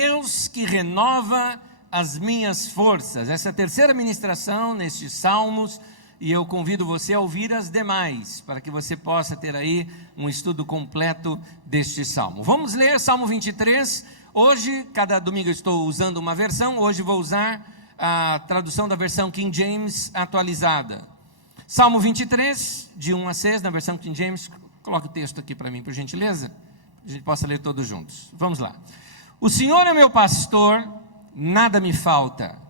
Deus que renova as minhas forças. Essa é a terceira ministração nestes salmos, e eu convido você a ouvir as demais, para que você possa ter aí um estudo completo deste salmo. Vamos ler Salmo 23, hoje, cada domingo eu estou usando uma versão, hoje vou usar a tradução da versão King James atualizada. Salmo 23, de 1 a 6, na versão King James, coloque o texto aqui para mim, por gentileza, a gente possa ler todos juntos. Vamos lá. O Senhor é meu pastor, nada me falta.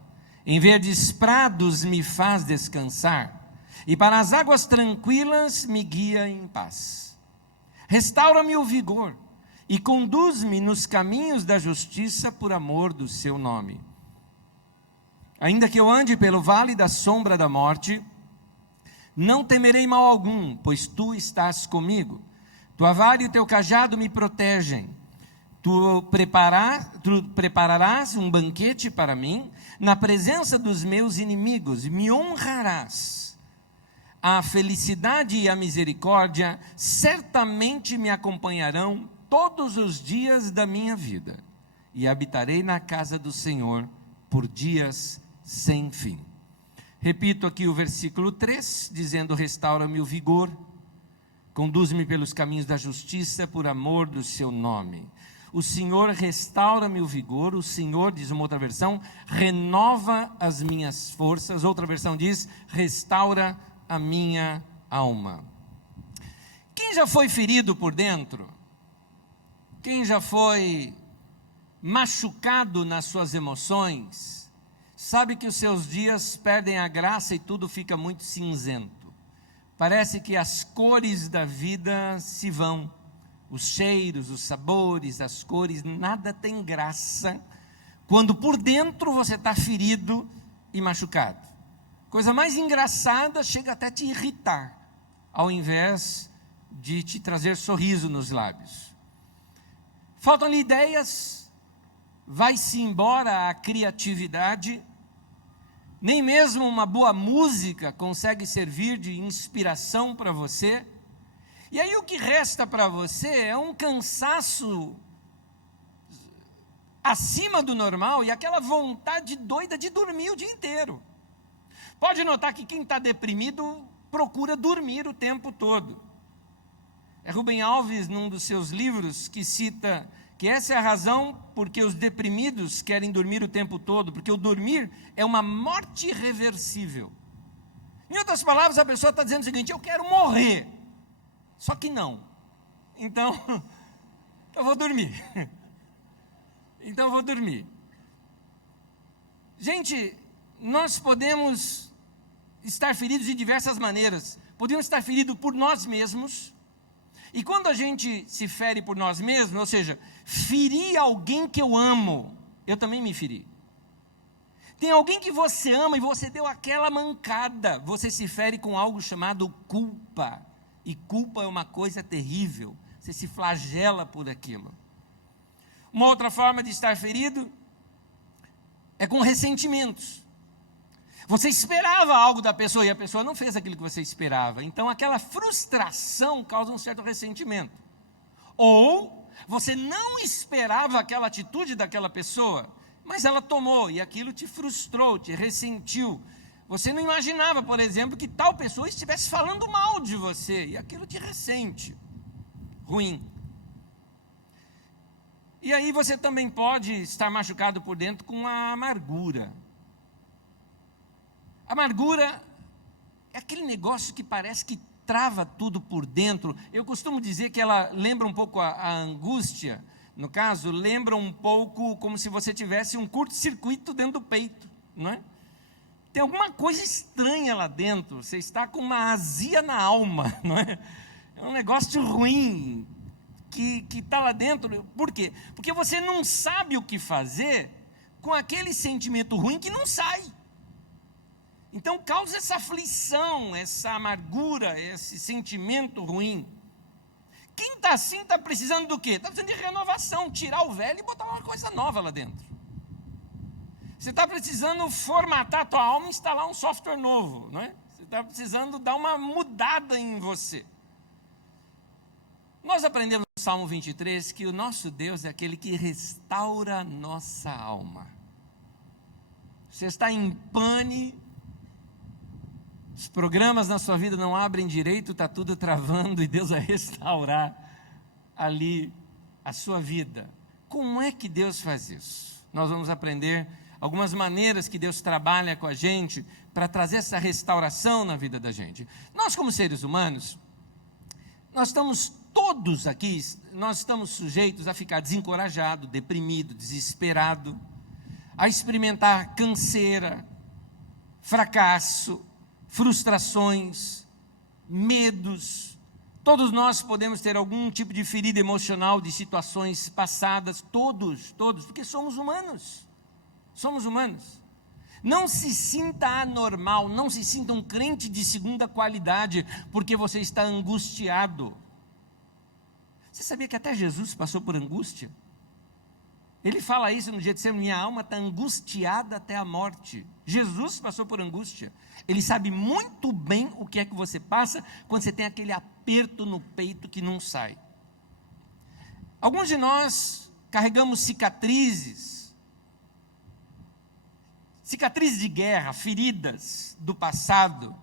Em verdes prados me faz descansar, e para as águas tranquilas me guia em paz. Restaura-me o vigor, e conduz-me nos caminhos da justiça por amor do seu nome. Ainda que eu ande pelo vale da sombra da morte, não temerei mal algum, pois tu estás comigo. Tua vara e o teu cajado me protegem. Tu prepararás um banquete para mim, na presença dos meus inimigos, e me honrarás. A felicidade e a misericórdia certamente me acompanharão todos os dias da minha vida, e habitarei na casa do Senhor por dias sem fim. Repito aqui o versículo 3, dizendo: restaura-me o vigor, conduz-me pelos caminhos da justiça por amor do seu nome. O Senhor restaura-me o vigor, o Senhor, diz uma outra versão, renova as minhas forças. Outra versão diz, restaura a minha alma. Quem já foi ferido por dentro? Quem já foi machucado nas suas emoções, sabe que os seus dias perdem a graça e tudo fica muito cinzento. Parece que as cores da vida se vão. Os cheiros, os sabores, as cores, nada tem graça quando por dentro você está ferido e machucado. Coisa mais engraçada, chega até a te irritar, ao invés de te trazer sorriso nos lábios. Faltam-lhe ideias, vai-se embora a criatividade, nem mesmo uma boa música consegue servir de inspiração para você. E aí o que resta para você é um cansaço acima do normal e aquela vontade doida de dormir o dia inteiro. Pode notar que quem está deprimido procura dormir o tempo todo. É Rubem Alves, num dos seus livros, que cita que essa é a razão porque os deprimidos querem dormir o tempo todo, porque o dormir é uma morte irreversível. Em outras palavras, a pessoa está dizendo o seguinte: eu quero morrer. Só que não. Então, eu vou dormir. Então eu vou dormir. Gente, nós podemos estar feridos de diversas maneiras. Podemos estar feridos por nós mesmos. E quando a gente se fere por nós mesmos, ou seja, ferir alguém que eu amo, eu também me feri. Tem alguém que você ama e você deu aquela mancada, você se fere com algo chamado culpa. E culpa é uma coisa terrível, você se flagela por aquilo. Uma outra forma de estar ferido é com ressentimentos. Você esperava algo da pessoa e a pessoa não fez aquilo que você esperava. Então aquela frustração causa um certo ressentimento. Ou você não esperava aquela atitude daquela pessoa, mas ela tomou e aquilo te frustrou, te ressentiu. Você não imaginava, por exemplo, que tal pessoa estivesse falando mal de você e aquilo te ressente. Ruim. E aí você também pode estar machucado por dentro com a amargura. Amargura é aquele negócio que parece que trava tudo por dentro. Eu costumo dizer que ela lembra um pouco a angústia. No caso, lembra um pouco como se você tivesse um curto-circuito dentro do peito, não é? Tem alguma coisa estranha lá dentro. Você está com uma azia na alma, não é? É um negócio ruim que está lá dentro. Por quê? Porque você não sabe o que fazer com aquele sentimento ruim que não sai. Então causa essa aflição, essa amargura, esse sentimento ruim. Quem está assim está precisando do quê? Está precisando de renovação, tirar o velho e botar uma coisa nova lá dentro. Você está precisando formatar a tua alma e instalar um software novo, não é? Você está precisando dar uma mudada em você. Nós aprendemos no Salmo 23 que o nosso Deus é aquele que restaura a nossa alma. Você está em pane, os programas na sua vida não abrem direito, está tudo travando e Deus vai restaurar ali a sua vida. Como é que Deus faz isso? Nós vamos aprender algumas maneiras que Deus trabalha com a gente para trazer essa restauração na vida da gente. Nós, como seres humanos, nós estamos todos aqui, nós estamos sujeitos a ficar desencorajado, deprimido, desesperado, a experimentar canseira, fracasso, frustrações, medos. Todos nós podemos ter algum tipo de ferida emocional de situações passadas, todos, porque somos humanos. Somos humanos. Não se sinta anormal, não se sinta um crente de segunda qualidade, porque você está angustiado. Você sabia que até Jesus passou por angústia? Ele fala isso no Getsemane: minha alma está angustiada até a morte. Jesus passou por angústia. Ele sabe muito bem o que é que você passa quando você tem aquele aperto no peito que não sai. Alguns de nós carregamos cicatrizes de guerra, feridas do passado,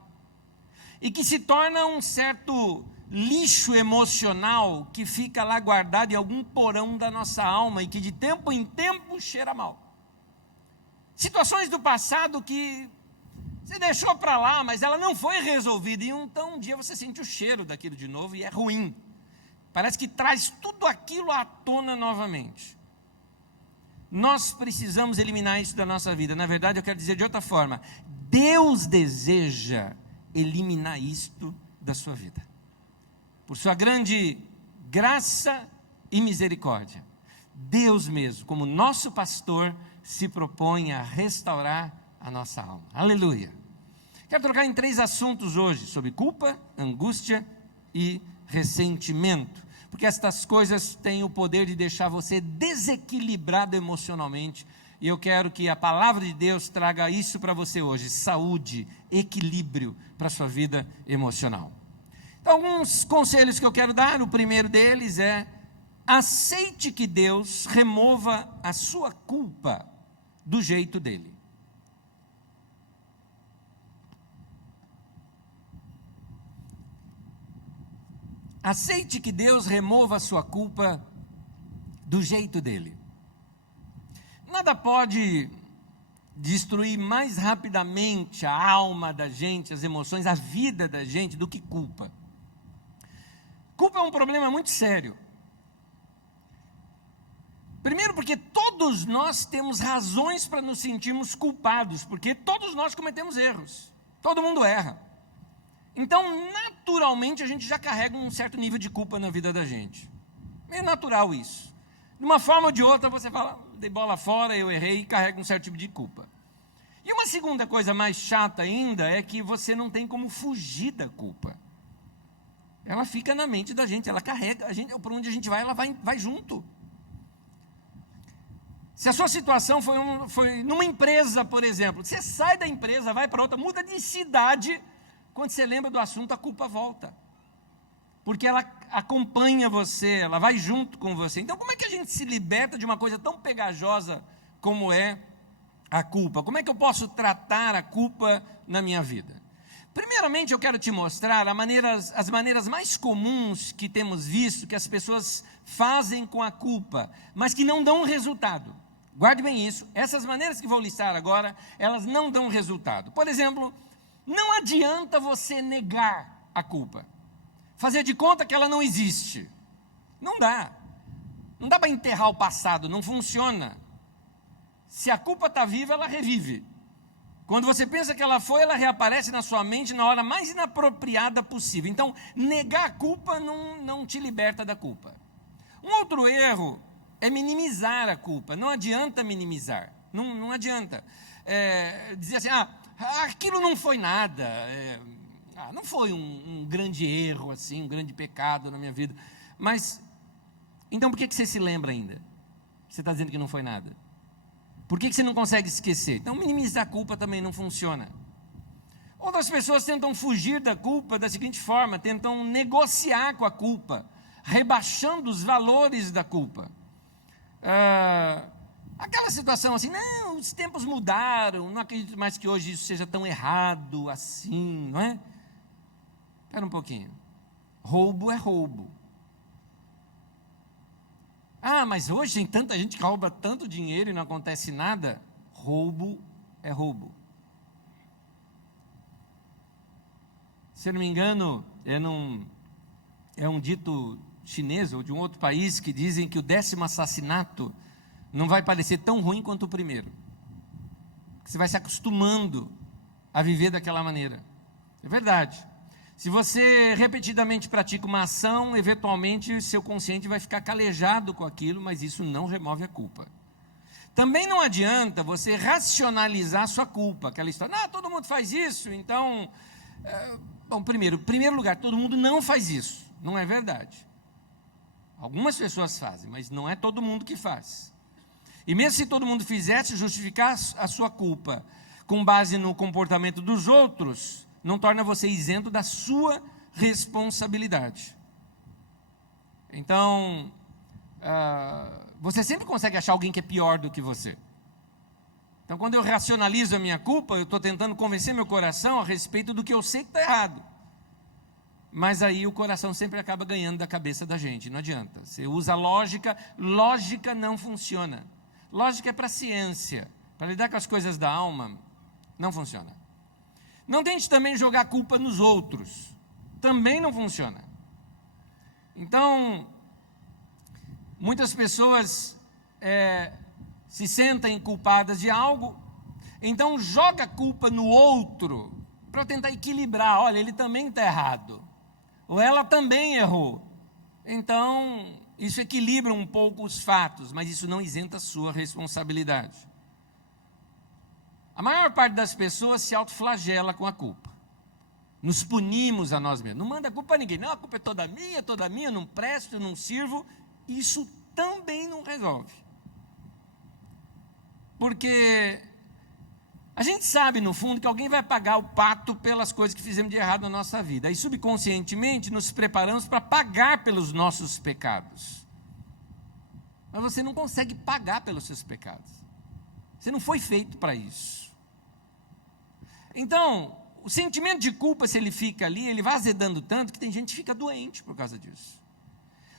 e que se torna um certo lixo emocional que fica lá guardado em algum porão da nossa alma e que de tempo em tempo cheira mal. Situações do passado que você deixou para lá, mas ela não foi resolvida, e então um dia você sente o cheiro daquilo de novo e é ruim. Parece que traz tudo aquilo à tona novamente. Nós precisamos eliminar isso da nossa vida. Na verdade, eu quero dizer de outra forma: Deus deseja eliminar isto da sua vida, por sua grande graça e misericórdia. Deus mesmo, como nosso pastor, se propõe a restaurar a nossa alma. Aleluia. Quero trocar em 3 assuntos hoje, sobre culpa, angústia e ressentimento, porque estas coisas têm o poder de deixar você desequilibrado emocionalmente, e eu quero que a palavra de Deus traga isso para você hoje: saúde, equilíbrio para a sua vida emocional. Então, alguns conselhos que eu quero dar. O primeiro deles é: aceite que Deus remova a sua culpa do jeito dele. Aceite que Deus remova a sua culpa do jeito dele. Nada pode destruir mais rapidamente a alma da gente, as emoções, a vida da gente, do que culpa. Culpa é um problema muito sério. Primeiro, porque todos nós temos razões para nos sentirmos culpados, porque todos nós cometemos erros. Todo mundo erra. Então, naturalmente, a gente já carrega um certo nível de culpa na vida da gente. Meio natural isso. De uma forma ou de outra, você fala: dei bola fora, eu errei, e carrega um certo tipo de culpa. E uma segunda coisa mais chata ainda é que você não tem como fugir da culpa. Ela fica na mente da gente, ela carrega, por onde a gente vai, ela vai junto. Se a sua situação foi numa empresa, por exemplo, você sai da empresa, vai para outra, muda de cidade, quando você lembra do assunto, a culpa volta. Porque ela acompanha você, ela vai junto com você. Então, como é que a gente se liberta de uma coisa tão pegajosa como é a culpa? Como é que eu posso tratar a culpa na minha vida? Primeiramente, eu quero te mostrar as maneiras mais comuns que temos visto que as pessoas fazem com a culpa, mas que não dão resultado. Guarde bem isso. Essas maneiras que vou listar agora, elas não dão resultado. Por exemplo, não adianta você negar a culpa, fazer de conta que ela não existe. Não dá. Não dá para enterrar o passado, não funciona. Se a culpa está viva, ela revive. Quando você pensa que ela foi, ela reaparece na sua mente na hora mais inapropriada possível. Então, negar a culpa não te liberta da culpa. Um outro erro é minimizar a culpa. Não adianta minimizar. Não adianta. Dizer assim: aquilo não foi nada. Não foi um grande erro, assim, um grande pecado na minha vida. Mas, então por que você se lembra ainda? Você está dizendo que não foi nada. Por que você não consegue esquecer? Então, minimizar a culpa também não funciona. Outras pessoas tentam fugir da culpa da seguinte forma: tentam negociar com a culpa. rebaixando os valores da culpa. Aquela situação assim, não, os tempos mudaram, não acredito mais que hoje isso seja tão errado assim, não é? Espera um pouquinho. Roubo é roubo. Ah, mas hoje tem tanta gente que rouba tanto dinheiro e não acontece nada. Roubo é roubo. Se eu não me engano, é um dito chinês ou de um outro país que dizem que o 10º assassinato não vai parecer tão ruim quanto o primeiro. Você vai se acostumando a viver daquela maneira. É verdade. Se você repetidamente pratica uma ação, eventualmente seu consciente vai ficar calejado com aquilo, mas isso não remove a culpa. Também não adianta você racionalizar a sua culpa, aquela história, todo mundo faz isso, então... Bom, em primeiro lugar, todo mundo não faz isso, não é verdade. Algumas pessoas fazem, mas não é todo mundo que faz. E mesmo se todo mundo fizesse, justificar a sua culpa com base no comportamento dos outros, não torna você isento da sua responsabilidade. Então, você sempre consegue achar alguém que é pior do que você. Então, quando eu racionalizo a minha culpa, eu estou tentando convencer meu coração a respeito do que eu sei que está errado. Mas aí o coração sempre acaba ganhando da cabeça da gente, não adianta. Você usa lógica não funciona. Lógica é para ciência, para lidar com as coisas da alma, não funciona. Não tente também jogar a culpa nos outros, também não funciona. Então, muitas pessoas se sentem culpadas de algo, então joga a culpa no outro, para tentar equilibrar, olha, ele também está errado, ou ela também errou. Então, isso equilibra um pouco os fatos, mas isso não isenta a sua responsabilidade. A maior parte das pessoas se autoflagela com a culpa. Nos punimos a nós mesmos. Não manda a culpa a ninguém. Não, a culpa é toda minha, eu não presto, eu não sirvo. Isso também não resolve. Porque a gente sabe, no fundo, que alguém vai pagar o pato pelas coisas que fizemos de errado na nossa vida. E subconscientemente nos preparamos para pagar pelos nossos pecados. Mas você não consegue pagar pelos seus pecados. Você não foi feito para isso. Então, o sentimento de culpa, se ele fica ali, ele vai azedando tanto que tem gente que fica doente por causa disso.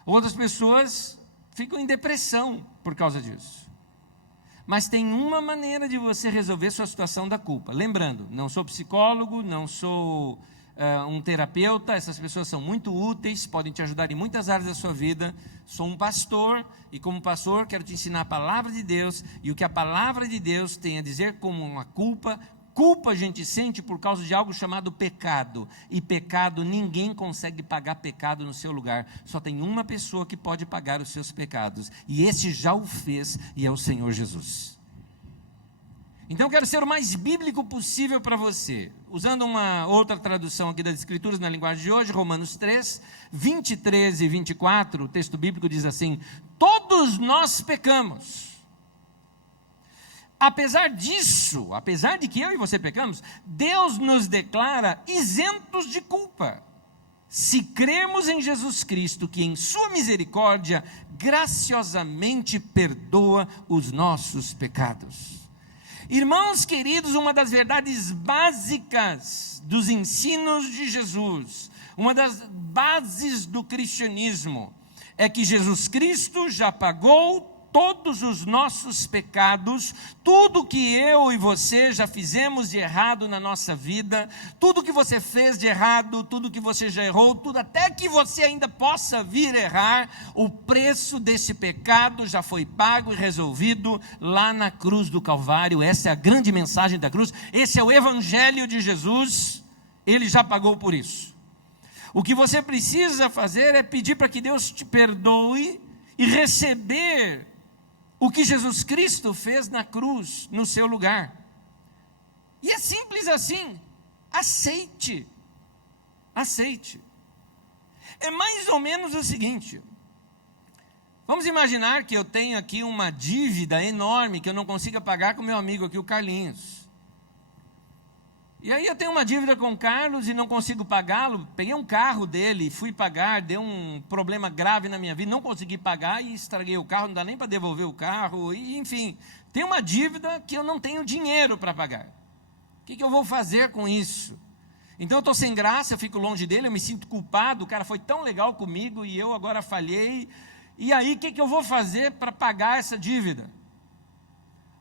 Outras pessoas ficam em depressão por causa disso. Mas tem uma maneira de você resolver sua situação da culpa. Lembrando, não sou psicólogo, não sou um terapeuta, essas pessoas são muito úteis, podem te ajudar em muitas áreas da sua vida. Sou um pastor, e como pastor quero te ensinar a palavra de Deus, e o que a palavra de Deus tem a dizer como uma culpa. Culpa a gente sente por causa de algo chamado pecado, e pecado, ninguém consegue pagar pecado no seu lugar, só tem uma pessoa que pode pagar os seus pecados, e esse já o fez, e é o Senhor Jesus. Então eu quero ser o mais bíblico possível para você, usando uma outra tradução aqui das Escrituras na linguagem de hoje, Romanos 3, 23 e 24, o texto bíblico diz assim: todos nós pecamos. Apesar disso, apesar de que eu e você pecamos, Deus nos declara isentos de culpa, se cremos em Jesus Cristo, que em sua misericórdia, graciosamente perdoa os nossos pecados. Irmãos queridos, uma das verdades básicas dos ensinos de Jesus, uma das bases do cristianismo, é que Jesus Cristo já pagou todos os nossos pecados, tudo que eu e você já fizemos de errado na nossa vida, tudo que você fez de errado, tudo que você já errou, tudo até que você ainda possa vir errar, o preço desse pecado já foi pago e resolvido lá na cruz do Calvário. Essa é a grande mensagem da cruz, esse é o evangelho de Jesus, ele já pagou por isso. O que você precisa fazer é pedir para que Deus te perdoe e receber o que Jesus Cristo fez na cruz, no seu lugar. E é simples assim, aceite, aceite. É mais ou menos o seguinte, vamos imaginar que eu tenho aqui uma dívida enorme, que eu não consiga pagar com meu amigo aqui, o Carlinhos. E aí eu tenho uma dívida com o Carlos e não consigo pagá-lo. Peguei um carro dele, fui pagar, deu um problema grave na minha vida, não consegui pagar e estraguei o carro, não dá nem para devolver o carro. E, enfim, tem uma dívida que eu não tenho dinheiro para pagar. O que eu vou fazer com isso? Então eu estou sem graça, eu fico longe dele, eu me sinto culpado, o cara foi tão legal comigo e eu agora falhei. E aí o que eu vou fazer para pagar essa dívida?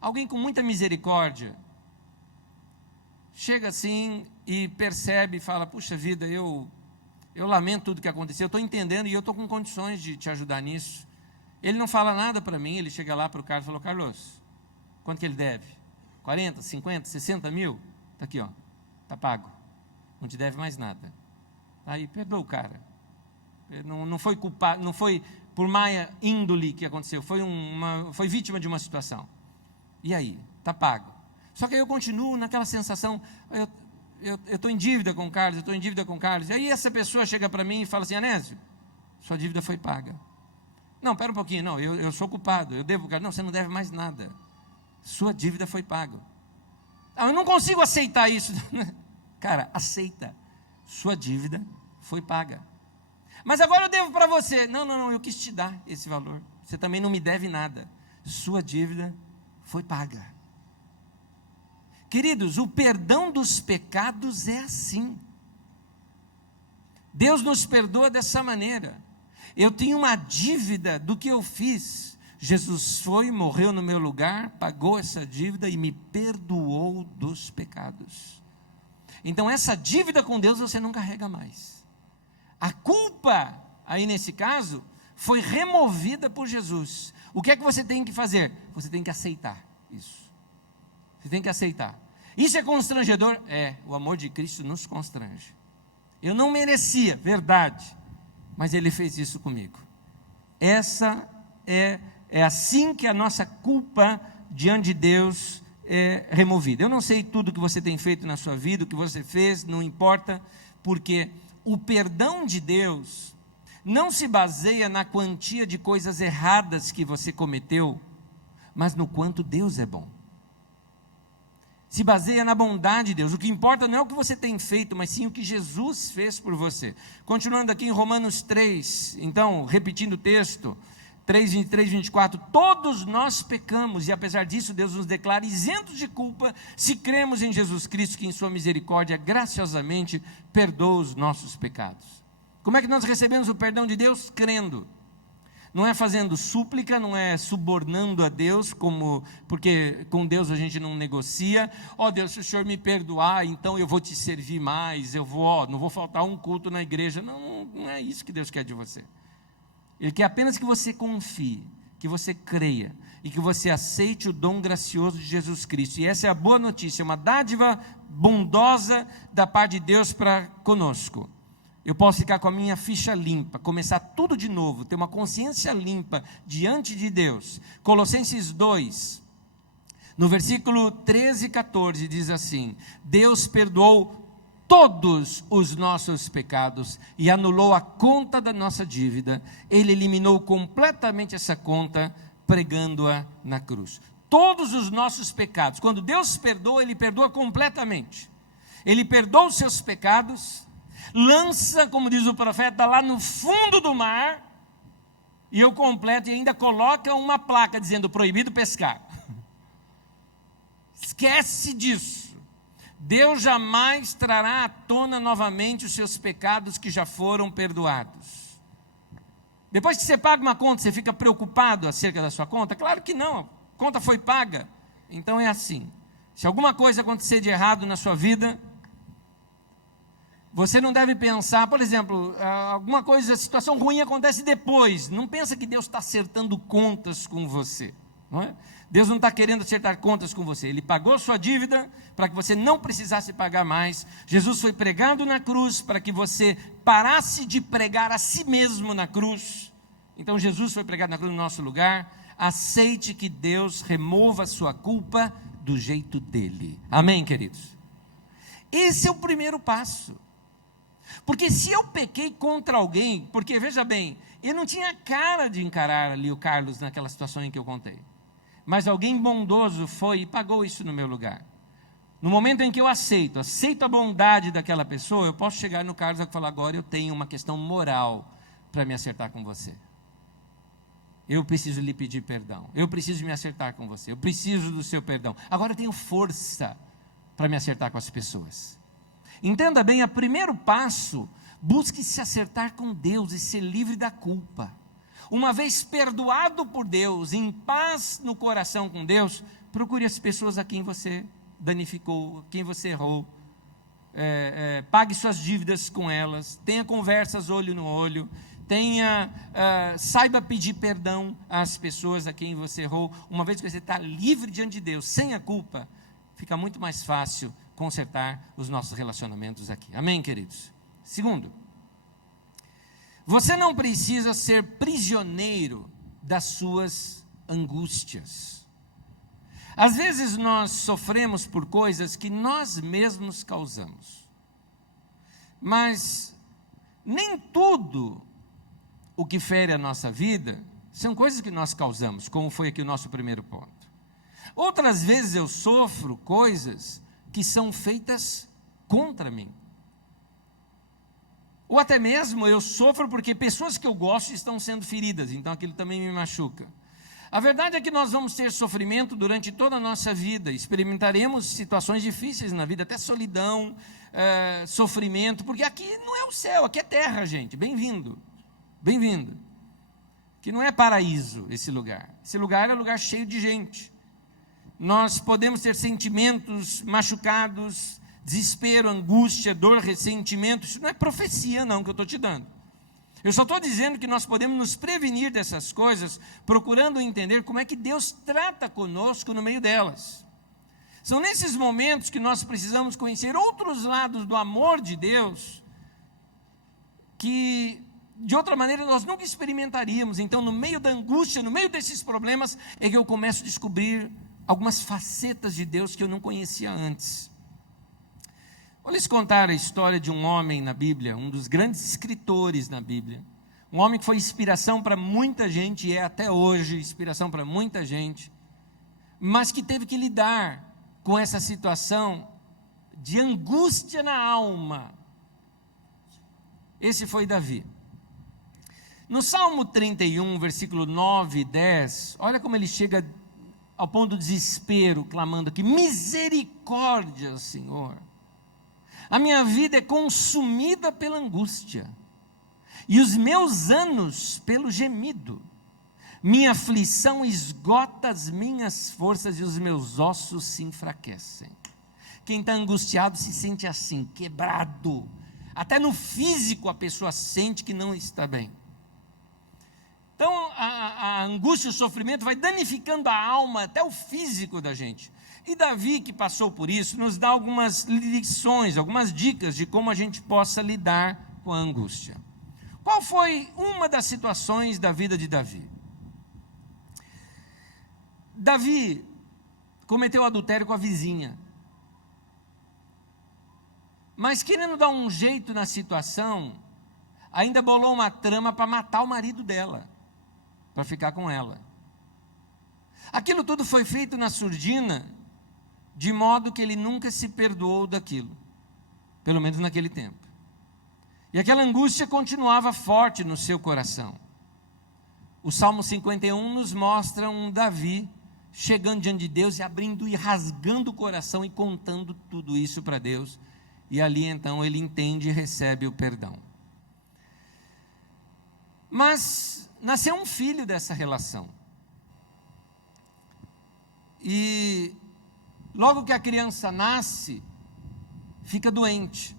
Alguém com muita misericórdia chega assim e percebe e fala, puxa vida, eu lamento tudo que aconteceu, eu estou entendendo e eu estou com condições de te ajudar nisso. Ele não fala nada para mim, ele chega lá para o Carlos e falou, Carlos, quanto que ele deve? 40, 50, 60 mil? Está aqui, ó, está pago, não te deve mais nada. Aí perdoa o cara, não foi culpado, não foi por má índole que aconteceu, foi vítima de uma situação. E aí, está pago. Só que aí eu continuo naquela sensação, eu estou em dívida com o Carlos, eu estou em dívida com o Carlos. E aí essa pessoa chega para mim e fala assim, Anésio, sua dívida foi paga. Não, espera um pouquinho, não, eu sou culpado, eu devo o Carlos. Não, você não deve mais nada. Sua dívida foi paga. Eu não consigo aceitar isso. Cara, aceita. Sua dívida foi paga. Mas agora eu devo para você. Não, eu quis te dar esse valor. Você também não me deve nada. Sua dívida foi paga. Queridos, o perdão dos pecados é assim. Deus nos perdoa dessa maneira. Eu tenho uma dívida do que eu fiz. Jesus foi, morreu no meu lugar, pagou essa dívida e me perdoou dos pecados. Então essa dívida com Deus você não carrega mais. A culpa, aí nesse caso, foi removida por Jesus. O que é que você tem que fazer? Você tem que aceitar isso. Você tem que aceitar. Isso é constrangedor? O amor de Cristo nos constrange. Eu não merecia, verdade, mas Ele fez isso comigo. Essa é assim que a nossa culpa diante de Deus é removida. Eu não sei tudo que você tem feito na sua vida, o que você fez, não importa, porque o perdão de Deus não se baseia na quantia de coisas erradas que você cometeu, mas no quanto Deus é bom. Se baseia na bondade de Deus. O que importa não é o que você tem feito, mas sim o que Jesus fez por você. Continuando aqui em Romanos 3, então, repetindo o texto, 3, 23, 24, todos nós pecamos, e apesar disso Deus nos declara isentos de culpa, se cremos em Jesus Cristo, que em sua misericórdia, graciosamente, perdoa os nossos pecados. Como é que nós recebemos o perdão de Deus? Crendo. Não é fazendo súplica, não é subornando a Deus, porque com Deus a gente não negocia. Deus, se o Senhor me perdoar, então eu vou te servir mais, não vou faltar um culto na igreja. Não é isso que Deus quer de você. Ele quer apenas que você confie, que você creia e que você aceite o dom gracioso de Jesus Cristo. E essa é a boa notícia, uma dádiva bondosa da parte de Deus para conosco. Eu posso ficar com a minha ficha limpa, começar tudo de novo, ter uma consciência limpa diante de Deus. Colossenses 2, no versículo 13 e 14, diz assim: Deus perdoou todos os nossos pecados e anulou a conta da nossa dívida. Ele eliminou completamente essa conta, pregando-a na cruz. Todos os nossos pecados, quando Deus perdoa, Ele perdoa completamente. Ele perdoa os seus pecados, lança, como diz o profeta, lá no fundo do mar, e eu completo, e ainda coloca uma placa dizendo proibido pescar. Esquece disso. Deus jamais trará à tona novamente os seus pecados que já foram perdoados. Depois que você paga uma conta, você fica preocupado acerca da sua conta? Claro que não, a conta foi paga. Então é assim, se alguma coisa acontecer de errado na sua vida, você não deve pensar, por exemplo, alguma coisa, situação ruim acontece depois. Não pensa que Deus está acertando contas com você, não é? Deus não está querendo acertar contas com você. Ele pagou sua dívida para que você não precisasse pagar mais. Jesus foi pregado na cruz para que você parasse de pregar a si mesmo na cruz. Então Jesus foi pregado na cruz no nosso lugar. Aceite que Deus remova a sua culpa do jeito dele. Amém, queridos? Esse é o primeiro passo. Porque se eu pequei contra alguém, porque veja bem, eu não tinha cara de encarar ali o Carlos naquela situação em que eu contei. Mas alguém bondoso foi e pagou isso no meu lugar. No momento em que eu aceito a bondade daquela pessoa, eu posso chegar no Carlos e falar: agora eu tenho uma questão moral para me acertar com você. Eu preciso lhe pedir perdão. Eu preciso me acertar com você. Eu preciso do seu perdão. Agora eu tenho força para me acertar com as pessoas. Entenda bem, o primeiro passo, busque se acertar com Deus e ser livre da culpa. Uma vez perdoado por Deus, em paz no coração com Deus, procure as pessoas a quem você danificou, a quem você errou. Pague suas dívidas com elas, tenha conversas olho no olho, saiba pedir perdão às pessoas a quem você errou. Uma vez que você está livre diante de Deus, sem a culpa, fica muito mais fácil consertar os nossos relacionamentos aqui. Amém, queridos? Segundo, você não precisa ser prisioneiro das suas angústias. Às vezes nós sofremos por coisas que nós mesmos causamos. Mas nem tudo o que fere a nossa vida são coisas que nós causamos, como foi aqui o nosso primeiro ponto. Outras vezes eu sofro coisas que são feitas contra mim. Ou até mesmo eu sofro porque pessoas que eu gosto estão sendo feridas, então aquilo também me machuca. A verdade é que nós vamos ter sofrimento durante toda a nossa vida, experimentaremos situações difíceis na vida, até solidão, sofrimento, porque aqui não é o céu, aqui é terra, gente. Bem-vindo, bem-vindo. Que não é paraíso esse lugar é lugar cheio de gente. Nós podemos ter sentimentos machucados, desespero, angústia, dor, ressentimento. Isso não é profecia não que eu estou te dando. Eu só estou dizendo que nós podemos nos prevenir dessas coisas, procurando entender como é que Deus trata conosco no meio delas. São nesses momentos que nós precisamos conhecer outros lados do amor de Deus, que de outra maneira nós nunca experimentaríamos. Então, no meio da angústia, no meio desses problemas, é que eu começo a descobrir algumas facetas de Deus que eu não conhecia antes. Vou lhes contar a história de um homem na Bíblia, um dos grandes escritores na Bíblia. Um homem que foi inspiração para muita gente, e é até hoje inspiração para muita gente, mas que teve que lidar com essa situação de angústia na alma. Esse foi Davi. No Salmo 31, versículo 9 e 10, olha como ele chega ao ponto do desespero, clamando aqui: misericórdia, Senhor. A minha vida é consumida pela angústia, e os meus anos pelo gemido. Minha aflição esgota as minhas forças, e os meus ossos se enfraquecem. Quem está angustiado se sente assim, quebrado. Até no físico a pessoa sente que não está bem. Então a angústia e o sofrimento vai danificando a alma, até o físico da gente. E Davi, que passou por isso, nos dá algumas lições, algumas dicas de como a gente possa lidar com a angústia. Qual foi uma das situações da vida de Davi? Davi cometeu adultério com a vizinha. Mas querendo dar um jeito na situação, ainda bolou uma trama para matar o marido dela, para ficar com ela. Aquilo tudo foi feito na surdina, de modo que ele nunca se perdoou daquilo, pelo menos naquele tempo. E aquela angústia continuava forte no seu coração. O Salmo 51 nos mostra um Davi chegando diante de Deus e abrindo e rasgando o coração e contando tudo isso para Deus. E ali então ele entende e recebe o perdão. Mas nasceu um filho dessa relação. E logo que a criança nasce, fica doente.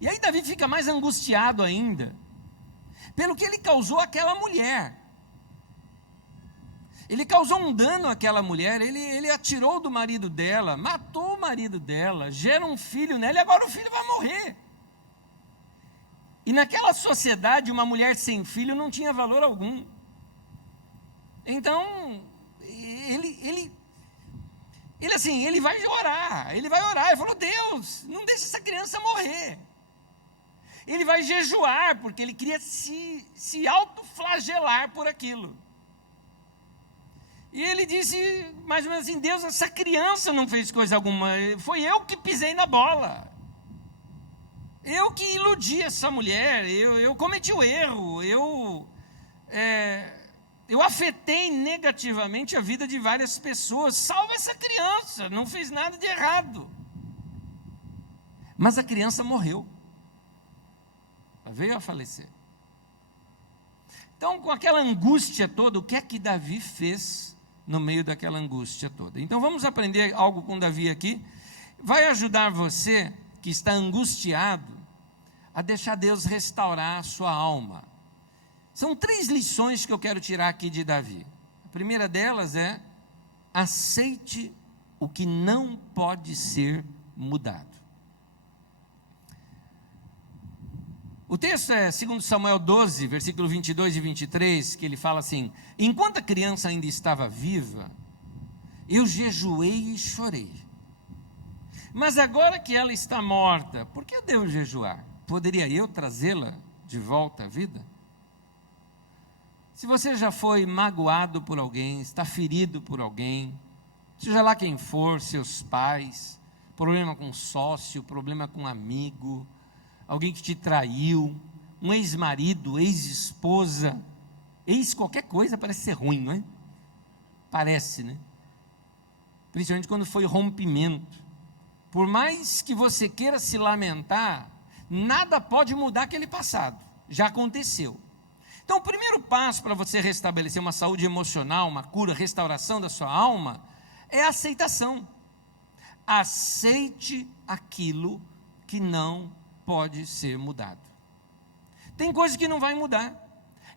E aí Davi fica mais angustiado ainda, pelo que ele causou àquela mulher. Ele causou um dano àquela mulher, ele atirou do marido dela, matou o marido dela, gera um filho nela e agora o filho vai morrer. E naquela sociedade, uma mulher sem filho não tinha valor algum. Então, ele vai orar. Ele falou: Deus, não deixe essa criança morrer. Ele vai jejuar, porque ele queria se autoflagelar por aquilo. E ele disse, mais ou menos assim, Deus, essa criança não fez coisa alguma, foi eu que pisei na bola. Eu que iludi essa mulher, eu cometi o erro, eu afetei negativamente a vida de várias pessoas. Salva essa criança, não fez nada de errado. Mas a criança morreu. Ela veio a falecer. Então, com aquela angústia toda, o que é que Davi fez no meio daquela angústia toda? Então, vamos aprender algo com Davi aqui. Vai ajudar você que está angustiado a deixar Deus restaurar a sua alma. São 3 lições que eu quero tirar aqui de Davi. A primeira delas é: aceite o que não pode ser mudado. O texto é 2 Samuel 12, versículo 22 e 23, que ele fala assim: enquanto a criança ainda estava viva, eu jejuei e chorei. Mas agora que ela está morta, por que eu devo jejuar? Poderia eu trazê-la de volta à vida? Se você já foi magoado por alguém, está ferido por alguém, seja lá quem for, seus pais, problema com sócio, problema com amigo, alguém que te traiu, um ex-marido, ex-esposa, qualquer coisa parece ser ruim, não é? Parece, né? Principalmente quando foi rompimento. Por mais que você queira se lamentar, nada pode mudar aquele passado, já aconteceu. Então, o primeiro passo para você restabelecer uma saúde emocional, uma cura, restauração da sua alma, é a aceitação. Aceite aquilo que não pode ser mudado. Tem coisas que não vai mudar.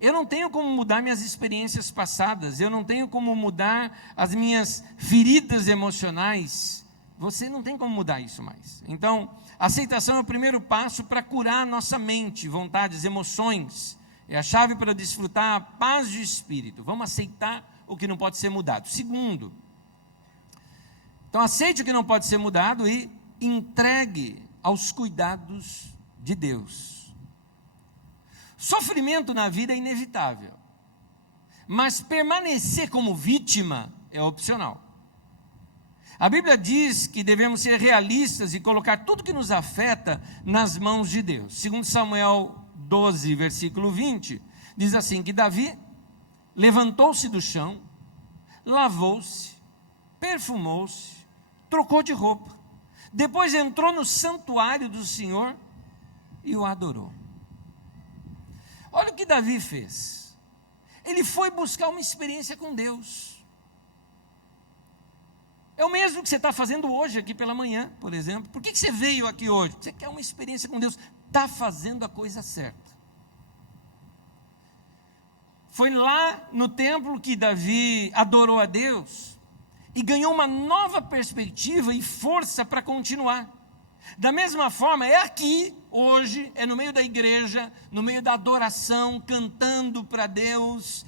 Eu não tenho como mudar minhas experiências passadas, eu não tenho como mudar as minhas feridas emocionais. Você não tem como mudar isso mais. Então, a aceitação é o primeiro passo para curar a nossa mente, vontades, emoções. É a chave para desfrutar a paz de espírito. Vamos aceitar o que não pode ser mudado. Segundo, então aceite o que não pode ser mudado e entregue aos cuidados de Deus. Sofrimento na vida é inevitável, mas permanecer como vítima é opcional. A Bíblia diz que devemos ser realistas e colocar tudo que nos afeta nas mãos de Deus. Segundo Samuel 12, versículo 20, diz assim, que Davi levantou-se do chão, lavou-se, perfumou-se, trocou de roupa, depois entrou no santuário do Senhor e o adorou. Olha o que Davi fez. Ele foi buscar uma experiência com Deus. É o mesmo que você está fazendo hoje aqui pela manhã, por exemplo. Por que você veio aqui hoje? Você quer uma experiência com Deus. Está fazendo a coisa certa. Foi lá no templo que Davi adorou a Deus e ganhou uma nova perspectiva e força para continuar. Da mesma forma, é aqui, hoje, é no meio da igreja, no meio da adoração, cantando para Deus,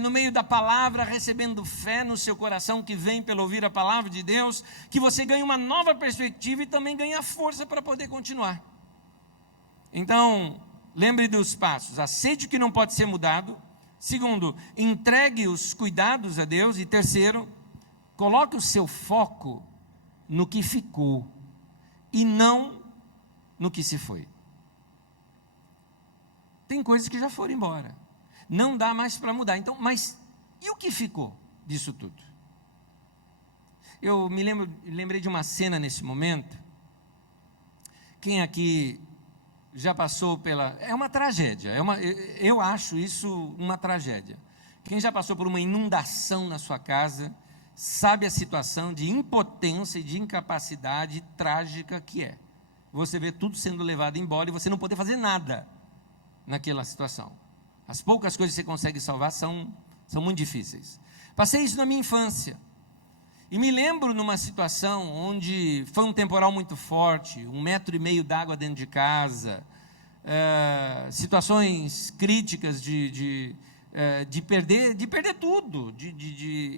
no meio da palavra, recebendo fé no seu coração que vem pelo ouvir a palavra de Deus, que você ganha uma nova perspectiva e também ganha força para poder continuar. Então, lembre dos passos: aceite o que não pode ser mudado. Segundo, entregue os cuidados a Deus. E terceiro, coloque o seu foco no que ficou e não no que se foi. Tem coisas que já foram embora, não dá mais para mudar. Então, mas e o que ficou disso tudo? Eu lembrei de uma cena nesse momento. Quem aqui já passou pela... É uma tragédia, eu acho isso uma tragédia. Quem já passou por uma inundação na sua casa sabe a situação de impotência e de incapacidade trágica que é. Você vê tudo sendo levado embora e você não poder fazer nada naquela situação. As poucas coisas que você consegue salvar são muito difíceis. Passei isso na minha infância. E me lembro numa situação onde foi um temporal muito forte, 1,5 metro d'água dentro de casa, situações críticas de perder tudo,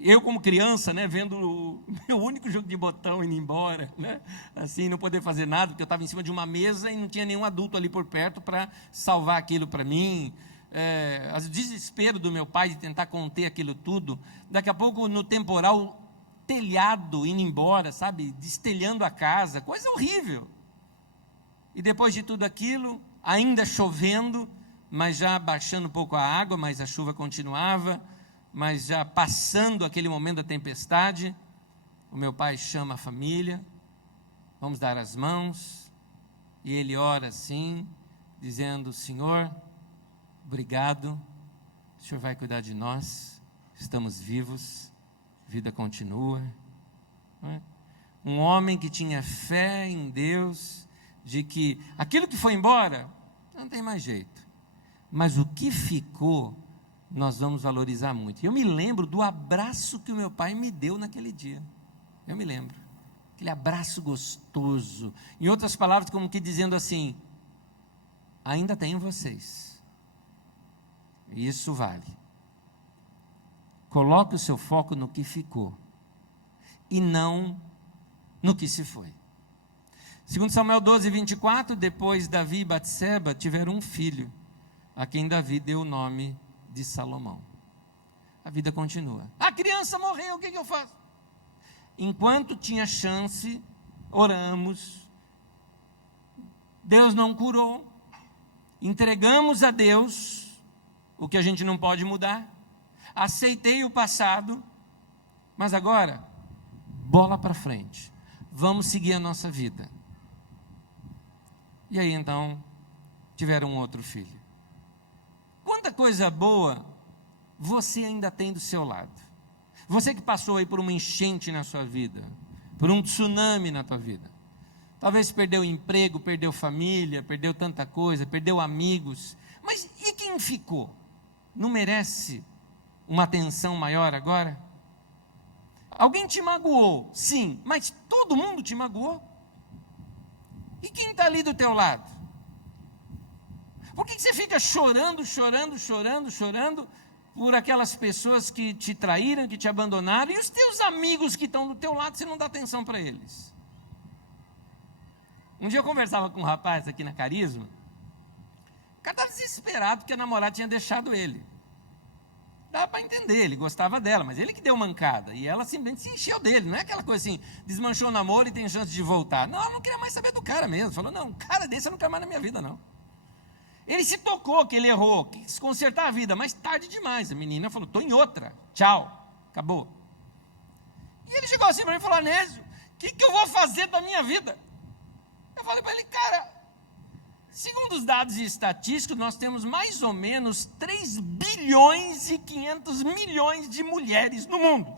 eu como criança, né, vendo o meu único jogo de botão indo embora, né, assim, não poder fazer nada, porque eu estava em cima de uma mesa e não tinha nenhum adulto ali por perto para salvar aquilo para mim. o desespero do meu pai de tentar conter aquilo tudo. Daqui a pouco, no temporal, telhado indo embora, sabe, destelhando a casa, coisa horrível. E depois de tudo aquilo, ainda chovendo, mas já baixando um pouco a água, mas a chuva continuava, mas já passando aquele momento da tempestade, o meu pai chama a família, vamos dar as mãos, e ele ora assim, dizendo: Senhor, obrigado, o Senhor vai cuidar de nós, estamos vivos, a vida continua. Não é? Um homem que tinha fé em Deus, de que aquilo que foi embora, não tem mais jeito, mas o que ficou, nós vamos valorizar muito. Eu me lembro do abraço que o meu pai me deu naquele dia, eu me lembro, aquele abraço gostoso, em outras palavras, como que dizendo assim: ainda tenho vocês, e isso vale. Coloque o seu foco no que ficou, e não no que se foi. Segundo Samuel 12, 24, depois Davi e Batseba tiveram um filho, a quem Davi deu o nome de Salomão. A vida continua. A criança morreu, o que eu faço? Enquanto tinha chance, oramos, Deus não curou, entregamos a Deus o que a gente não pode mudar, aceitei o passado, mas agora, bola para frente, vamos seguir a nossa vida. E aí então, tiveram um outro filho. Quanta coisa boa você ainda tem do seu lado. Você que passou aí por uma enchente na sua vida, por um tsunami na tua vida. Talvez perdeu emprego, perdeu família, perdeu tanta coisa, perdeu amigos. Mas e quem ficou? Não merece uma atenção maior agora? Alguém te magoou, sim, mas todo mundo te magoou. E quem está ali do teu lado? Por que você fica chorando por aquelas pessoas que te traíram, que te abandonaram, e os teus amigos que estão do teu lado, você não dá atenção para eles? Um dia eu conversava com um rapaz aqui na Carisma, o cara estava desesperado porque a namorada tinha deixado ele. Dava para entender, ele gostava dela, mas ele que deu mancada, e ela simplesmente se encheu dele, não é aquela coisa assim, desmanchou o namoro e tem chance de voltar. Não, ela não queria mais saber do cara mesmo, falou: não, um cara desse eu não quero mais na minha vida, não. Ele se tocou que ele errou, que quis consertar a vida, mas tarde demais. A menina falou: estou em outra, tchau, acabou. E ele chegou assim para mim e falou: Anésio, o que eu vou fazer da minha vida? Eu falei para ele: cara, segundo os dados estatísticos, nós temos mais ou menos 3 bilhões e 500 milhões de mulheres no mundo.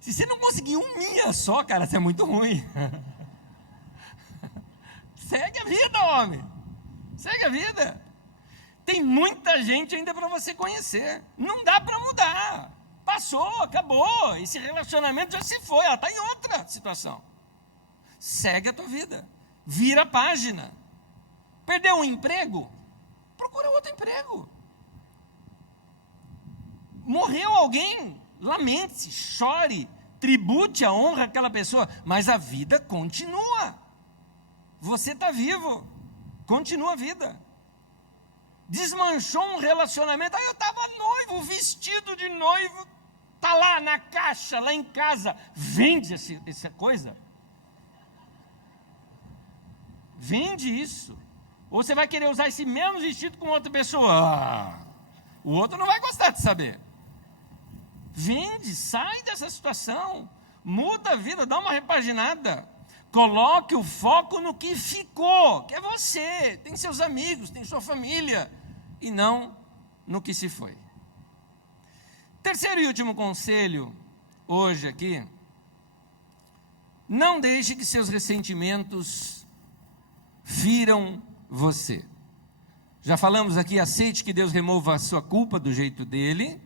Se você não conseguir uma só, cara, você é muito ruim. Segue a vida, homem. Segue a vida. Tem muita gente ainda para você conhecer. Não dá para mudar. Passou, acabou. Esse relacionamento já se foi. Ela está em outra situação. Segue a tua vida. Vira a página. Perdeu um emprego? Procura outro emprego. Morreu alguém? Lamente-se, chore, tribute a honra àquela pessoa. Mas a vida continua. Você está vivo. Continua a vida. Desmanchou um relacionamento. Eu estava noivo, vestido de noivo. Está lá na caixa, lá em casa. Vende essa coisa. Vende isso. Ou você vai querer usar esse mesmo vestido com outra pessoa. O outro não vai gostar de saber. Vende, sai dessa situação. Muda a vida, dá uma repaginada. Coloque o foco no que ficou, que é você, tem seus amigos, tem sua família, e não no que se foi. Terceiro e último conselho, hoje aqui: não deixe que seus ressentimentos firam você. Já falamos aqui: aceite que Deus remova a sua culpa do jeito dele.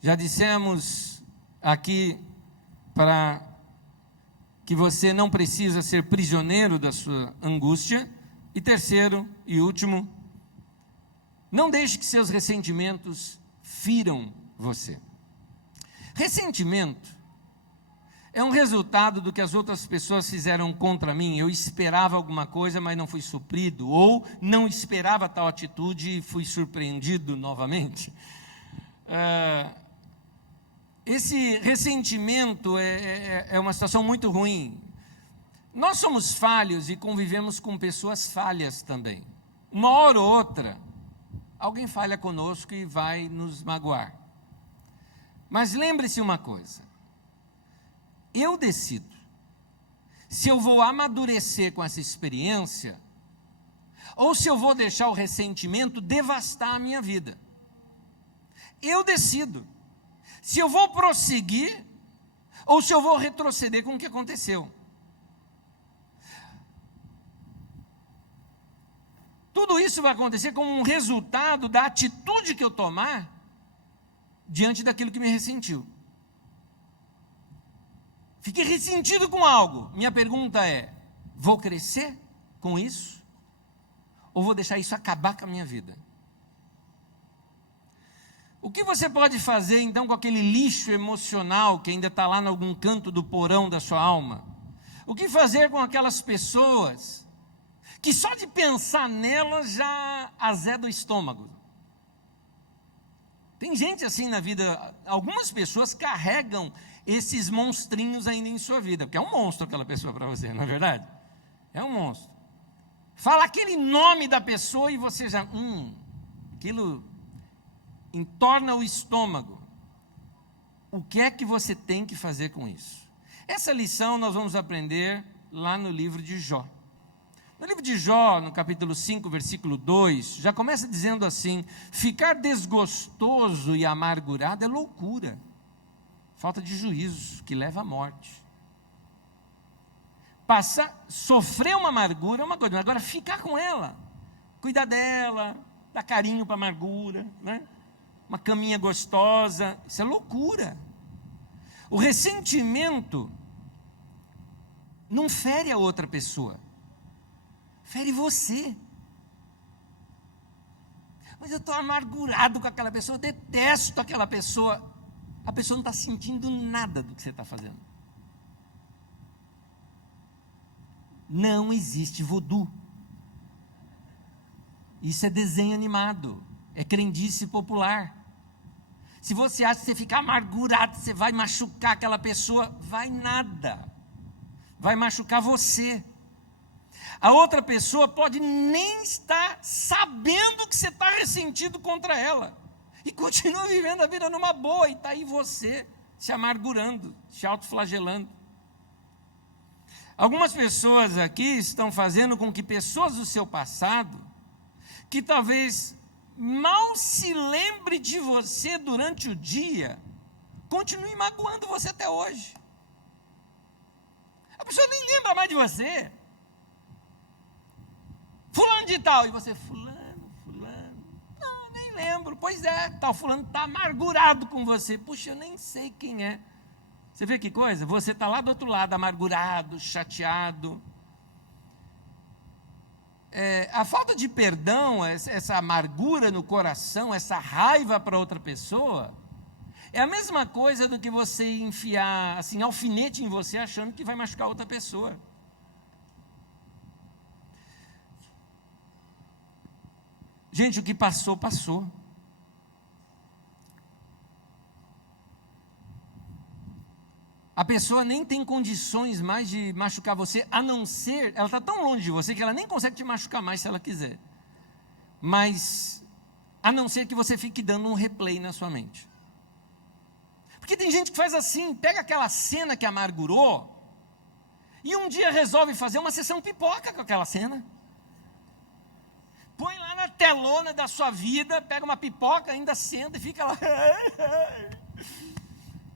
Já dissemos aqui para que você não precisa ser prisioneiro da sua angústia. E terceiro e último, não deixe que seus ressentimentos firam você. Ressentimento É um resultado do que as outras pessoas fizeram contra mim. Eu esperava alguma coisa, mas não fui suprido. Ou não esperava tal atitude e fui surpreendido novamente. Esse ressentimento é uma situação muito ruim. Nós somos falhos e convivemos com pessoas falhas também. Uma hora ou outra, alguém falha conosco e vai nos magoar. Mas lembre-se uma coisa. Eu decido se eu vou amadurecer com essa experiência ou se eu vou deixar o ressentimento devastar a minha vida. Eu decido se eu vou prosseguir ou se eu vou retroceder com o que aconteceu. Tudo isso vai acontecer como um resultado da atitude que eu tomar diante daquilo que me ressentiu. Fiquei ressentido com algo. Minha pergunta é: vou crescer com isso? Ou vou deixar isso acabar com a minha vida? O que você pode fazer então com aquele lixo emocional que ainda está lá em algum canto do porão da sua alma? O que fazer com aquelas pessoas que só de pensar nelas já azeda o estômago? Tem gente assim na vida. Algumas pessoas carregam esses monstrinhos ainda em sua vida, porque é um monstro aquela pessoa para você, não é verdade? É um monstro. Fala aquele nome da pessoa e você já, aquilo entorna o estômago. O que é que você tem que fazer com isso? Essa lição nós vamos aprender lá no livro de Jó. No livro de Jó, no capítulo 5, versículo 2, já começa dizendo assim: ficar desgostoso e amargurado é loucura, falta de juízo que leva à morte. Sofrer uma amargura é uma coisa, agora ficar com ela, cuidar dela, dar carinho para a amargura, né? Uma caminha gostosa, isso é loucura. O ressentimento não fere a outra pessoa, fere você. Mas eu estou amargurado com aquela pessoa, eu detesto aquela pessoa. A pessoa não está sentindo nada do que você está fazendo. Não existe voodoo. Isso é desenho animado, é crendice popular. Se você acha que você ficar amargurado, você vai machucar aquela pessoa, vai nada. Vai machucar você. A outra pessoa pode nem estar sabendo que você está ressentido contra ela. E continua vivendo a vida numa boa, e está aí você, se amargurando, se autoflagelando. Algumas pessoas aqui estão fazendo com que pessoas do seu passado, que talvez mal se lembre de você durante o dia, continuem magoando você até hoje. A pessoa nem lembra mais de você. Fulano de tal, e você, fulano, não, nem lembro. Pois é, tal fulano está amargurado com você. Puxa, eu nem sei quem é. Você vê que coisa? Você está lá do outro lado, amargurado, chateado. A falta de perdão, essa amargura no coração, essa raiva para outra pessoa, é a mesma coisa do que você enfiar assim, alfinete em você achando que vai machucar outra pessoa. Gente, o que passou, passou. A pessoa nem tem condições mais de machucar você, a não ser, ela está tão longe de você que ela nem consegue te machucar mais se ela quiser. Mas, a não ser que você fique dando um replay na sua mente. Porque tem gente que faz assim, pega aquela cena que amargurou, e um dia resolve fazer uma sessão pipoca com aquela cena. Põe lá na telona da sua vida, pega uma pipoca, ainda senta e fica lá...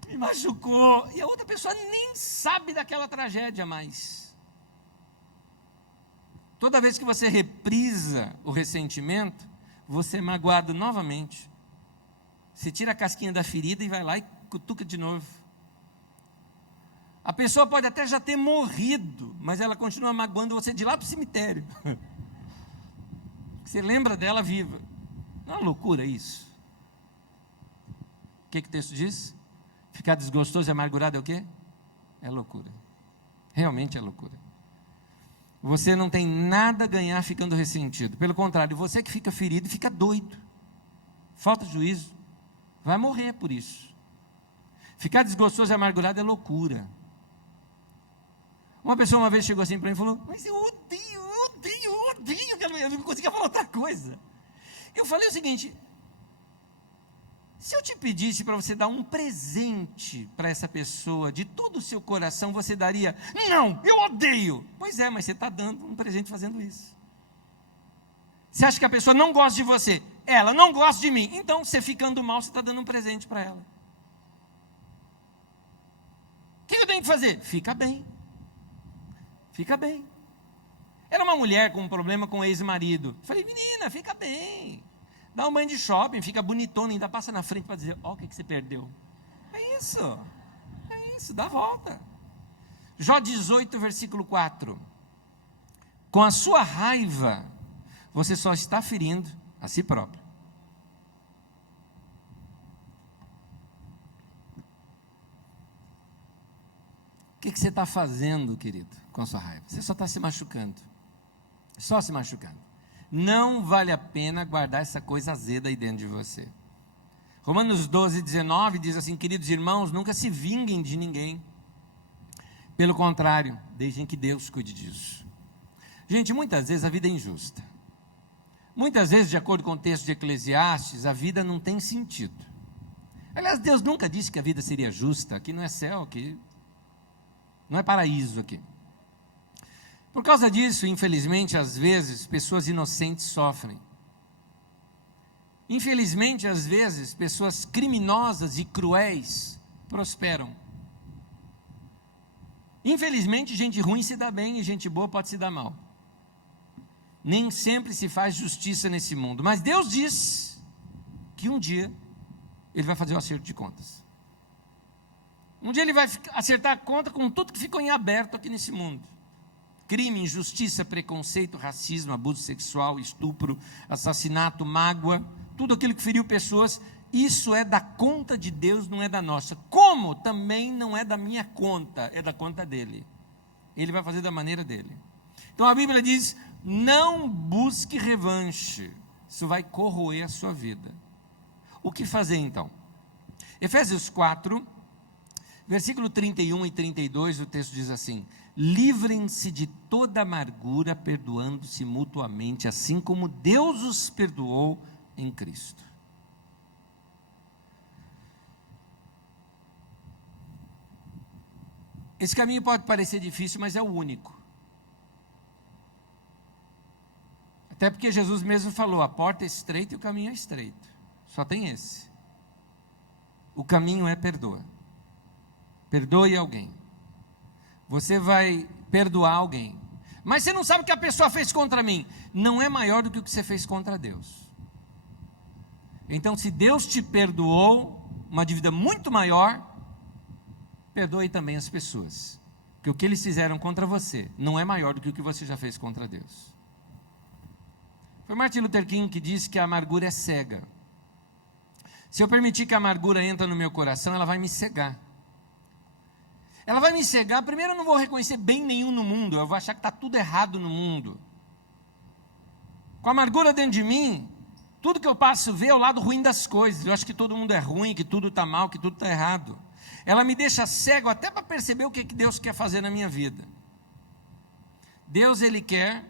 me machucou, e a outra pessoa nem sabe daquela tragédia mais. Toda vez que você reprisa o ressentimento, você é magoado novamente. Você tira a casquinha da ferida e vai lá e cutuca de novo. A pessoa pode até já ter morrido, mas ela continua magoando você de lá para o cemitério. Você lembra dela viva. Não é uma loucura isso? O que o texto diz? Ficar desgostoso e amargurado é o quê? É loucura. Realmente é loucura. Você não tem nada a ganhar ficando ressentido. Pelo contrário, você que fica ferido, fica doido. Falta de juízo. Vai morrer por isso. Ficar desgostoso e amargurado é loucura. Uma pessoa uma vez chegou assim para mim e falou: mas eu odeio, eu não conseguia falar outra coisa. Eu falei o seguinte: se eu te pedisse para você dar um presente para essa pessoa, de todo o seu coração, você daria? Não, eu odeio. Pois é, mas você está dando um presente fazendo isso. Você acha que a pessoa não gosta de você? Ela não gosta de mim. Então, você ficando mal, você está dando um presente para ela. O que eu tenho que fazer? Fica bem. Fica bem. Era uma mulher com um problema com o ex-marido. Falei: menina, fica bem. Dá um banho de shopping, fica bonitona, ainda passa na frente para dizer: ó, o que você perdeu. É isso, dá a volta. Jó 18, versículo 4. Com a sua raiva, você só está ferindo a si próprio. O que você está fazendo, querido, com a sua raiva? Você só está se machucando. Só se machucando. Não vale a pena guardar essa coisa azeda aí dentro de você. Romanos 12, 19 diz assim: queridos irmãos, nunca se vinguem de ninguém. Pelo contrário, deixem que Deus cuide disso. Gente, muitas vezes a vida é injusta. Muitas vezes, de acordo com o texto de Eclesiastes, a vida não tem sentido. Aliás, Deus nunca disse que a vida seria justa. Aqui não é céu, aqui não é paraíso aqui. Por causa disso, infelizmente, às vezes, pessoas inocentes sofrem. Infelizmente, às vezes, pessoas criminosas e cruéis prosperam. Infelizmente, gente ruim se dá bem e gente boa pode se dar mal. Nem sempre se faz justiça nesse mundo. Mas Deus diz que um dia Ele vai fazer o acerto de contas. Um dia Ele vai acertar a conta com tudo que ficou em aberto aqui nesse mundo. Crime, injustiça, preconceito, racismo, abuso sexual, estupro, assassinato, mágoa, tudo aquilo que feriu pessoas, isso é da conta de Deus, não é da nossa. Como também não é da minha conta, é da conta dele. Ele vai fazer da maneira dele. Então a Bíblia diz: não busque revanche, isso vai corroer a sua vida. O que fazer então? Efésios 4, versículo 31 e 32, o texto diz assim: livrem-se de toda amargura, perdoando-se mutuamente, assim como Deus os perdoou em Cristo. Esse caminho pode parecer difícil, mas é o único. Até porque Jesus mesmo falou: a porta é estreita e o caminho é estreito. Só tem esse. O caminho é perdoa. Perdoe alguém. Você vai perdoar alguém. Mas você não sabe o que a pessoa fez contra mim. Não é maior do que o que você fez contra Deus. Então, se Deus te perdoou uma dívida muito maior, perdoe também as pessoas. Porque o que eles fizeram contra você não é maior do que o que você já fez contra Deus. Foi Martin Luther King que disse que a amargura é cega. Se eu permitir que a amargura entre no meu coração, ela vai me cegar. Ela vai me cegar. Primeiro, eu não vou reconhecer bem nenhum no mundo. Eu vou achar que está tudo errado no mundo. Com a amargura dentro de mim, tudo que eu passo a ver é o lado ruim das coisas. Eu acho que todo mundo é ruim, que tudo está mal, que tudo está errado. Ela me deixa cego até para perceber o que Deus quer fazer na minha vida. Deus, Ele quer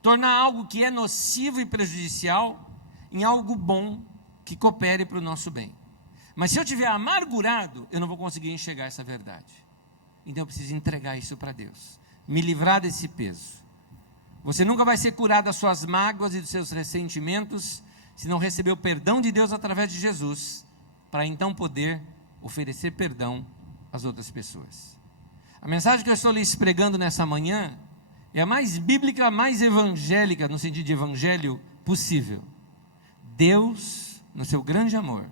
tornar algo que é nocivo e prejudicial em algo bom que coopere para o nosso bem. Mas se eu estiver amargurado, eu não vou conseguir enxergar essa verdade. Então eu preciso entregar isso para Deus, me livrar desse peso. Você nunca vai ser curado das suas mágoas e dos seus ressentimentos se não receber o perdão de Deus através de Jesus, para então poder oferecer perdão às outras pessoas. A mensagem que eu estou lhes pregando nessa manhã é a mais bíblica, a mais evangélica, no sentido de evangelho possível. Deus, no seu grande amor,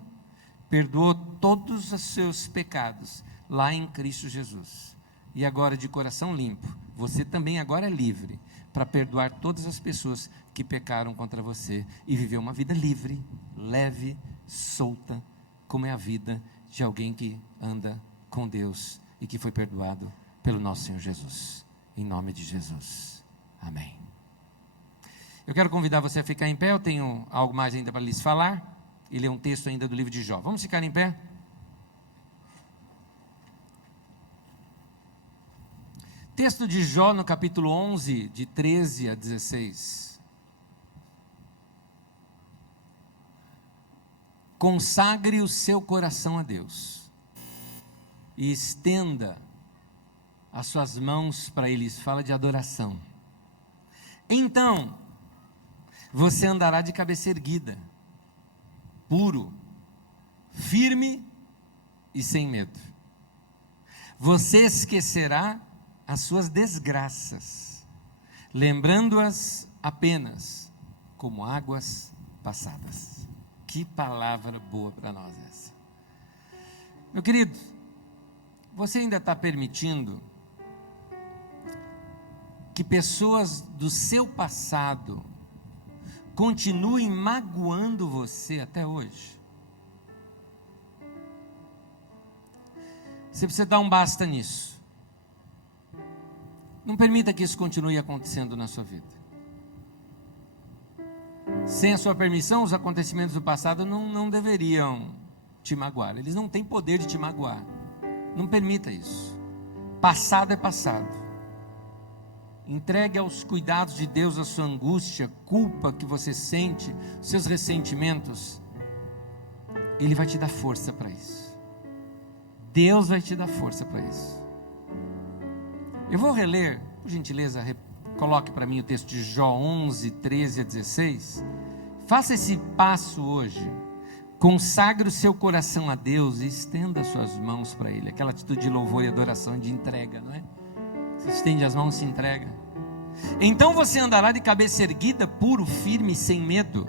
perdoou todos os seus pecados lá em Cristo Jesus. E agora, de coração limpo, você também agora é livre para perdoar todas as pessoas que pecaram contra você e viver uma vida livre, leve, solta, como é a vida de alguém que anda com Deus e que foi perdoado pelo nosso Senhor Jesus. Em nome de Jesus. Amém. Eu quero convidar você a ficar em pé. Eu tenho algo mais ainda para lhes falar. E ler um texto ainda do livro de Jó. Vamos ficar em pé? Texto de Jó no capítulo 11, de 13 a 16. Consagre o seu coração a Deus e estenda as suas mãos para Ele. Isso fala de adoração. Então, você andará de cabeça erguida, puro, firme e sem medo. Você esquecerá as suas desgraças, lembrando-as apenas como águas passadas. Que palavra boa para nós essa. Meu querido, você ainda está permitindo que pessoas do seu passado continuem magoando você até hoje? Você precisa dar um basta nisso. Não permita que isso continue acontecendo na sua vida. Sem a sua permissão, os acontecimentos do passado não deveriam te magoar. Eles não têm poder de te magoar. Não permita isso. Passado é passado. Entregue aos cuidados de Deus a sua angústia, culpa que você sente, seus ressentimentos. Ele vai te dar força para isso. Deus vai te dar força para isso. Eu vou reler, por gentileza, coloque para mim o texto de Jó 11, 13 a 16. Faça esse passo hoje. Consagre o seu coração a Deus e estenda as suas mãos para Ele. Aquela atitude de louvor e adoração e de entrega, não é? Você estende as mãos e se entrega. Então você andará de cabeça erguida, puro, firme e sem medo.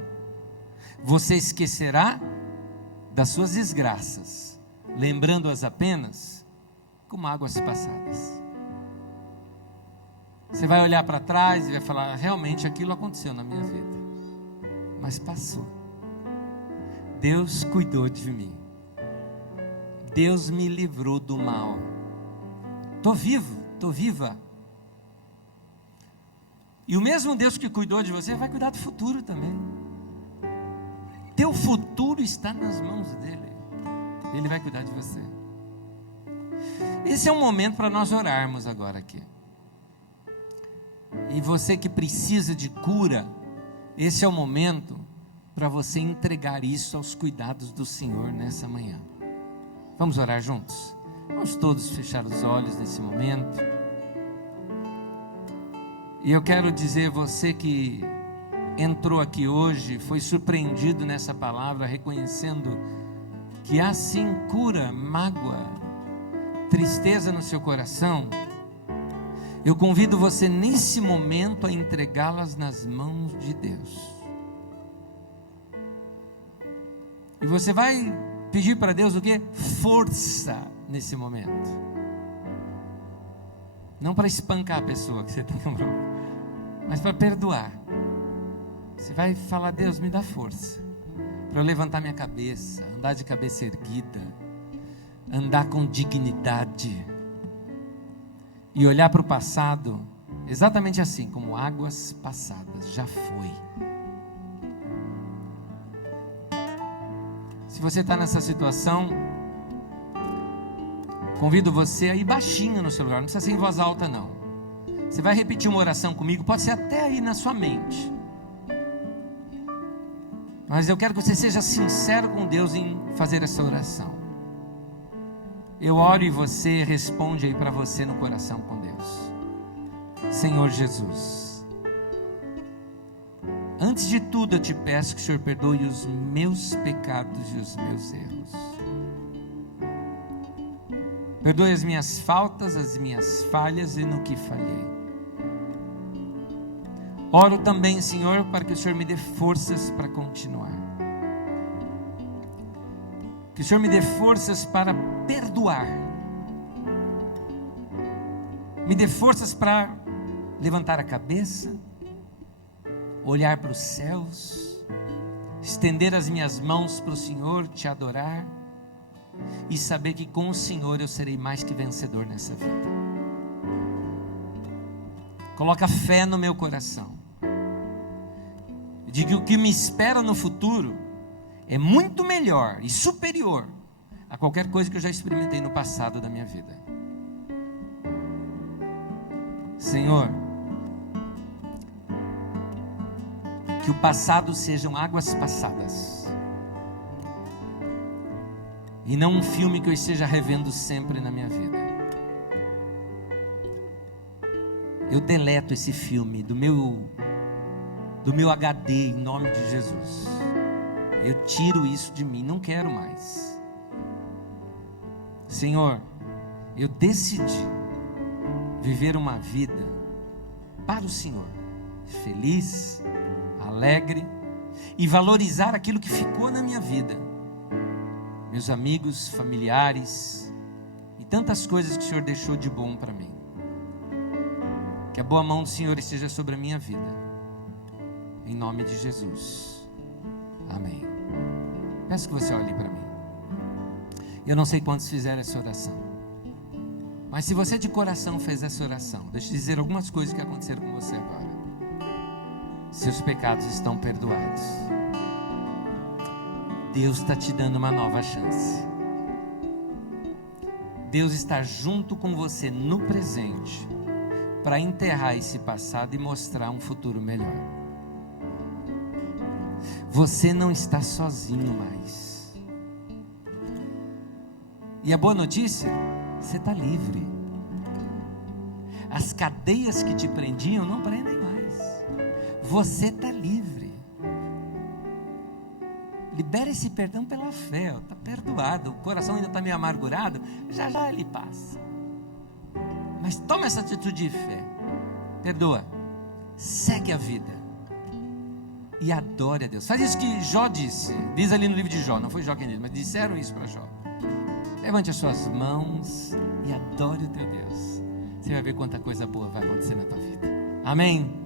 Você esquecerá das suas desgraças, lembrando-as apenas como águas passadas. Você vai olhar para trás e vai falar: realmente aquilo aconteceu na minha vida, mas passou. Deus cuidou de mim. Deus me livrou do mal. Estou vivo, estou viva. E o mesmo Deus que cuidou de você vai cuidar do futuro também. Teu futuro está nas mãos dele. Ele vai cuidar de você. Esse é um momento para nós orarmos agora aqui. E você que precisa de cura, esse é o momento para você entregar isso aos cuidados do Senhor nessa manhã. Vamos orar juntos? Vamos todos fechar os olhos nesse momento. E eu quero dizer, você que entrou aqui hoje, foi surpreendido nessa palavra, reconhecendo que há sim cura, mágoa, tristeza no seu coração. Eu convido você nesse momento a entregá-las nas mãos de Deus. E você vai pedir para Deus o quê? Força nesse momento. Não para espancar a pessoa que você tem com problema, mas para perdoar. Você vai falar: Deus, me dá força para eu levantar minha cabeça, andar de cabeça erguida, andar com dignidade e olhar para o passado exatamente assim, como águas passadas. Já foi. Se você está nessa situação, convido você a ir baixinho no seu lugar. Não precisa ser em voz alta não. Você vai repetir uma oração comigo. Pode ser até aí na sua mente, mas eu quero que você seja sincero com Deus em fazer essa oração. Eu oro e você responde aí para você no coração com Deus. Senhor Jesus, antes de tudo eu te peço que o Senhor perdoe os meus pecados e os meus erros. Perdoe as minhas faltas, as minhas falhas e no que falhei. Oro também, Senhor, para que o Senhor me dê forças para continuar. Que o Senhor me dê forças para perdoar. Me dê forças para levantar a cabeça, olhar para os céus, estender as minhas mãos para o Senhor, te adorar. e saber que com o Senhor eu serei mais que vencedor nessa vida. Coloca fé no meu coração, de que o que me espera no futuro é muito melhor e superior a qualquer coisa que eu já experimentei no passado da minha vida. Senhor, que o passado sejam águas passadas e não um filme que eu esteja revendo sempre na minha vida. Eu deleto esse filme do meu HD em nome de Jesus. Eu tiro isso de mim, não quero mais. Senhor, eu decidi viver uma vida para o Senhor, feliz, alegre e valorizar aquilo que ficou na minha vida, meus amigos, familiares e tantas coisas que o Senhor deixou de bom para mim. Que a boa mão do Senhor esteja sobre a minha vida, em nome de Jesus, amém. Peço que você olhe para mim. Eu não sei quantos fizeram essa oração, mas se você de coração fez essa oração, deixa eu dizer algumas coisas que aconteceram com você agora. Seus pecados estão perdoados. Deus está te dando uma nova chance. Deus está junto com você no presente para enterrar esse passado e mostrar um futuro melhor. Você não está sozinho mais. E a boa notícia, você está livre. As cadeias que te prendiam não prendem mais. Você está livre. Libera esse perdão pela fé, está perdoado. O coração ainda está meio amargurado, já já ele passa. Mas toma essa atitude de fé. Perdoa. Segue a vida. E adore a Deus. Faz isso que Jó disse. Diz ali no livro de Jó. Não foi Jó quem disse, mas disseram isso para Jó. Levante as suas mãos e adore o teu Deus. Você vai ver quanta coisa boa vai acontecer na tua vida. Amém?